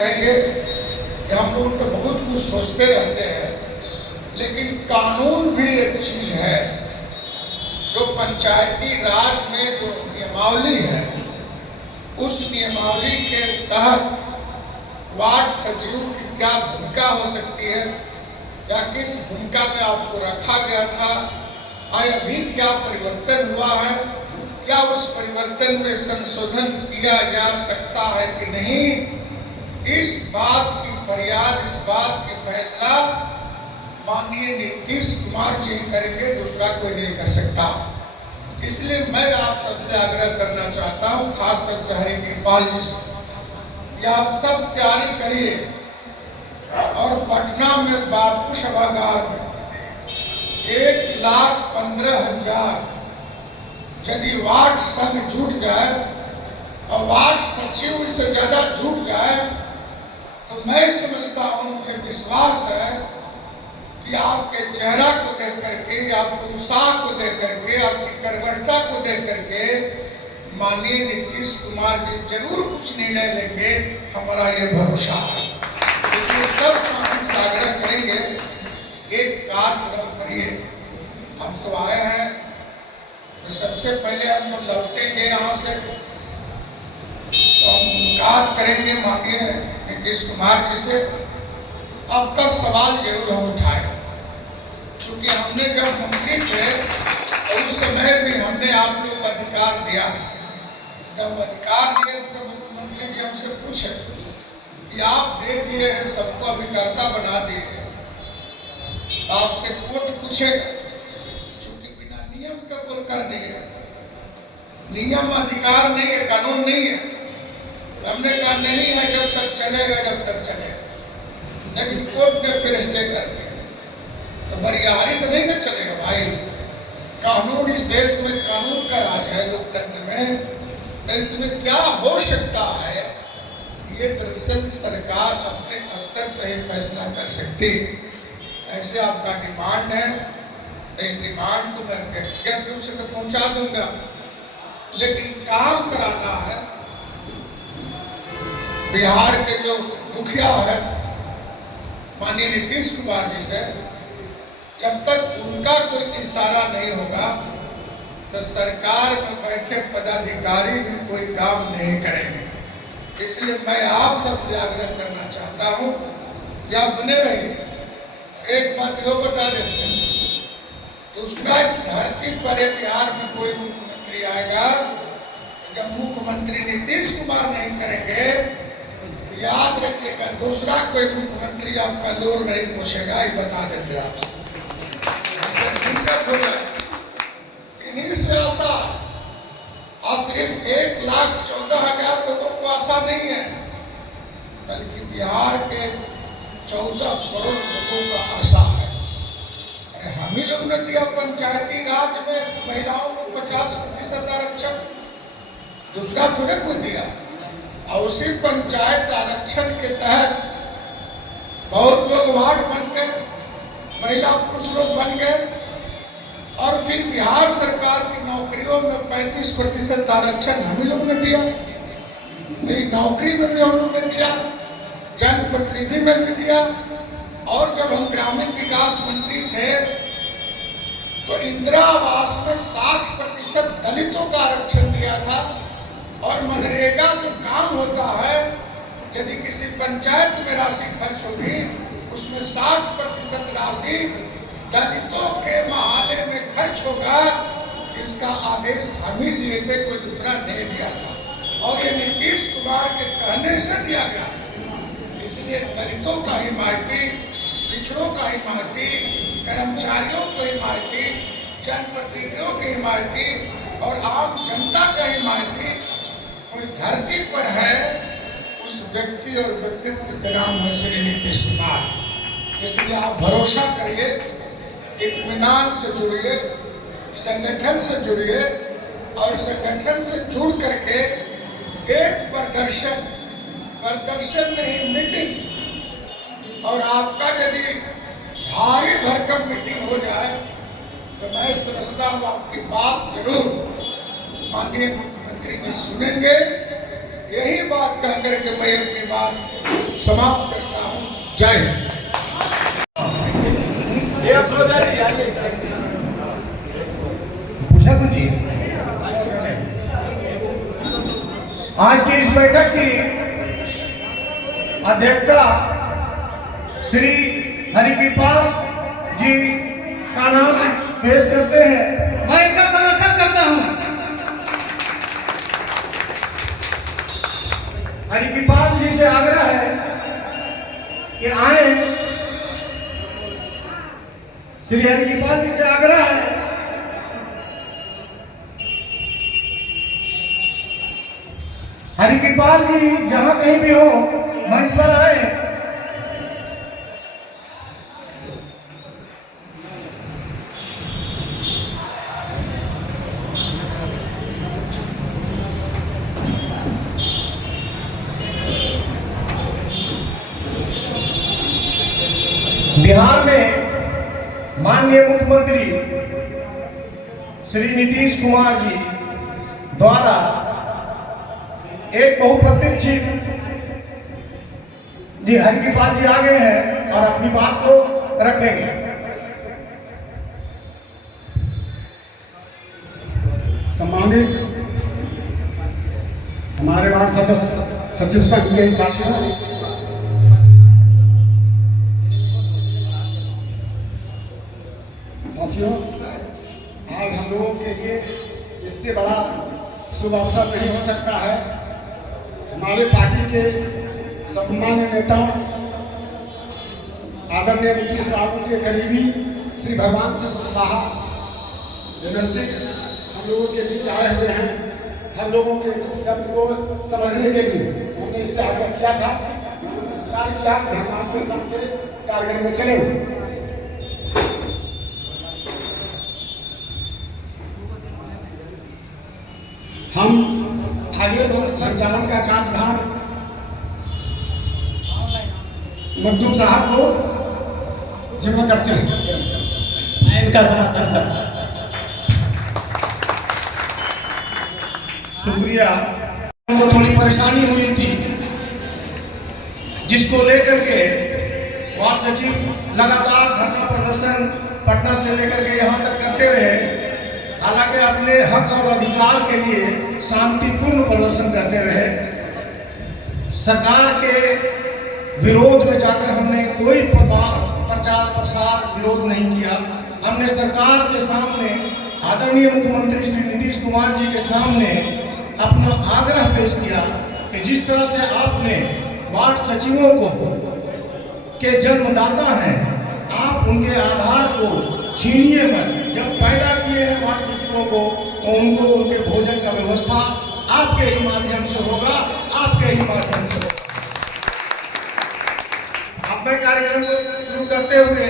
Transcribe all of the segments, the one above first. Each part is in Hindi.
कहेंगे कि हम लोग तो बहुत कुछ सोचते रहते हैं, लेकिन कानून भी एक चीज है जो पंचायती राज में जो नियमावली है, उस नियमावली के तहत वार्ड सचिव की क्या भूमिका हो सकती है या किस भूमिका में आपको रखा गया था, अभी क्या परिवर्तन हुआ है, क्या उस परिवर्तन में संशोधन किया जा सकता है कि नहीं, इस बात की फरियाद, इस बात की फैसला माननीय नीतीश कुमार जी करेंगे, दूसरा कोई नहीं कर सकता। इसलिए मैं आप सबसे आग्रह करना चाहता हूं, खासतौर से हरिकृपाल जी से, कि आप सब तैयारी करिए और पटना में बापू सभागार में 1,15,000 यदि वार्ड संघ जुट जाए और वार्ड सचिव से ज्यादा जुट जाए तो मैं समझता हूं, मुझे विश्वास है कि आपके चेहरा को देख करके, आपके उत्साह को देख करके, आपकी कर्मठता को देख करके माननीय नीतीश कुमार जी जरूर कुछ निर्णय लेंगे, हमारा ये भरोसा है। इसलिए सब से आग्रह करेंगे, एक काज करिए। हम तो आए हैं, तो सबसे पहले हम लोग लौटेंगे यहाँ से तो हम मुलाकात करेंगे माननीय नीतीश कुमार जी से। आपका सवाल जरूर हम उठाए, क्योंकि हमने जब मंत्री थे तो उस समय भी हमने आप लोग को अधिकार दिया। जब अधिकार दिए तो मुख्यमंत्री जी हमसे पूछे कि आप दे दिए हैं, सबको अभिकर्ता बना दिए हैं, आपसे कोर्ट पूछेगा, क्योंकि बिना नियम के बोल कर दिए। नियम अधिकार नहीं है, कानून नहीं है। हमने कहा नहीं है, जब तक चलेगा, जब तक चलेगा, लेकिन कोर्ट ने फिर स्टे कर दिया। तो बरियारी तो नहीं ना चलेगा भाई। कानून, इस देश में कानून का राज है, लोकतंत्र में, तो इसमें क्या हो सकता है, ये दरअसल सरकार अपने स्तर से ही फैसला कर सकती है। ऐसे आपका डिमांड है तो इस डिमांड को मैं व्यक्तिगत रूप से तो पहुंचा दूंगा, लेकिन काम कराना है। बिहार के जो मुखिया है माननीय नीतीश कुमार जी से, जब तक उनका कोई इशारा नहीं होगा तो सरकार में बैठे पदाधिकारी भी कोई काम नहीं करेंगे। इसलिए मैं आप सबसे आग्रह करना चाहता हूं कि आप बने रहिए। एक बात यो बता देते हैं, दूसरा, इस धरती पर बिहार में कोई मुख्यमंत्री आएगा, जब मुख्यमंत्री नीतीश कुमार नहीं करेंगे, याद रखिएगा दूसरा कोई मुख्यमंत्री आपका लोर नहीं पूछेगा, ये बता देते आपसे। दिक्कत हो जाए, इन्हीं से आशा, और सिर्फ 1,14,000 लोगों को आशा नहीं है, बल्कि बिहार के 14 करोड़ लोगों का आशा है। अरे हम ही लोग ने दिया पंचायती राज में महिलाओं को 50% आरक्षण, दूसरा थोड़े कोई दिया। और उसी पंचायत आरक्षण के तहत बहुत लोग वार्ड बन गए, महिला पुरुष लोग बन गए, और फिर बिहार सरकार की नौकरियों में 35% आरक्षण हम ही लोग ने दिया। नौकरी में भी हम लोग ने दिया, जनप्रतिनिधि में भी दिया, और जब हम ग्रामीण विकास मंत्री थे तो इंदिरा आवास में 60% दलितों का आरक्षण दिया था। और मनरेगा जो काम होता है, यदि किसी पंचायत में राशि खर्च होगी, उसमें 60% राशि दलितों के महाले में खर्च होगा। इसका आदेश हम ही दिए थे, कोई दूसरा नहीं दिया था, और ये नीतीश कुमार के कहने से दिया गया। इसलिए दलितों का हिमायती, पिछड़ों का हिमायती, कर्मचारियों को हिमायती, जनप्रतिनिधियों के हिमायती और आम जनता का हिमायती कोई धरती पर है, उस व्यक्ति और व्यक्तित्व के नाम है श्री नीतीश कुमार। इसलिए आप भरोसा करिए, इत्मीनान से जुड़िए, संगठन से जुड़िए, और संगठन से जुड़ करके एक प्रदर्शन नहीं, मीटिंग, और आपका यदि भारी भरकम मीटिंग हो जाए तो मैं समझता हूँ आपकी बात जरूर माननीय मुख्यमंत्री जी सुनेंगे। यही बात कह करके मैं अपनी बात समाप्त करता हूं। जय हिंद। भूषण जी, आज की इस बैठक की अध्यक्षता श्री हरिकृपाल जी का नाम पेश करते हैं। मैं इनका समर्थन करता हूं। हरिकृपाल जी से आग्रह है कि आए। श्री हरिकृपाल जी से आग्रह है हरिकृपाल जी जहां कहीं भी हो मंच पर आए। बिहार में माननीय मुख्यमंत्री श्री नीतीश कुमार जी द्वारा एक बहुप्रतीक्षित जी हरिकृपाल जी आ गए हैं और अपनी बात को रखेंगे। सम्मानित हमारे वार्ड सदस्य सचिव संघ के साथियों, आज हम लोगों के लिए इससे बड़ा शुभ अवसर नहीं हो सकता है। हमारे पार्टी के सम्मान्य नेता आदरणीय नीतीश बाबू के करीबी श्री भगवान सिंह कुशवाहा एमएलसी हम लोगों के बीच आए हुए हैं। हम लोगों के दुख दर्द को समझने के लिए हमने इससे आग्रह किया था, स्वीकार किया कि हम आपके संग के कार्यक्रम में चलेंगे। हम आगे संचालन का कार्यभार मखदूम साहब को जिम्मा करते हैं। मैं इनका समर्थन करता हूं। शुक्रिया। उनको थोड़ी परेशानी हुई थी, जिसको लेकर के वार्ड सचिव लगातार धरना प्रदर्शन पटना से लेकर के यहाँ तक करते रहे। हालांकि अपने हक और अधिकार के लिए शांतिपूर्ण प्रदर्शन करते रहे। सरकार के विरोध में जाकर हमने कोई प्रचार प्रसार विरोध नहीं किया। हमने सरकार के सामने आदरणीय मुख्यमंत्री श्री नीतीश कुमार जी के सामने अपना आग्रह पेश किया कि जिस तरह से आपने वार्ड सचिवों को के जन्मदाता हैं, आप उनके आधार को छीनिए मत। जब पैदा किए हैं वार्ड सचिवों को, तो उनको उनके भोजन का व्यवस्था आपके ही माध्यम से होगा, आपके ही माध्यम से। अब मैं कार्यक्रम को शुरू करते हुए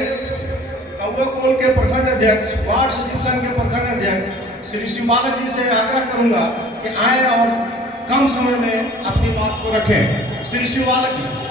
कौआकोल के प्रखंड अध्यक्ष, वार्ड सचिव संघ के प्रखंड अध्यक्ष श्री शिवबालक जी से आग्रह करूंगा कि आए और कम समय में अपनी बात को रखें। श्री शिवबालक जी।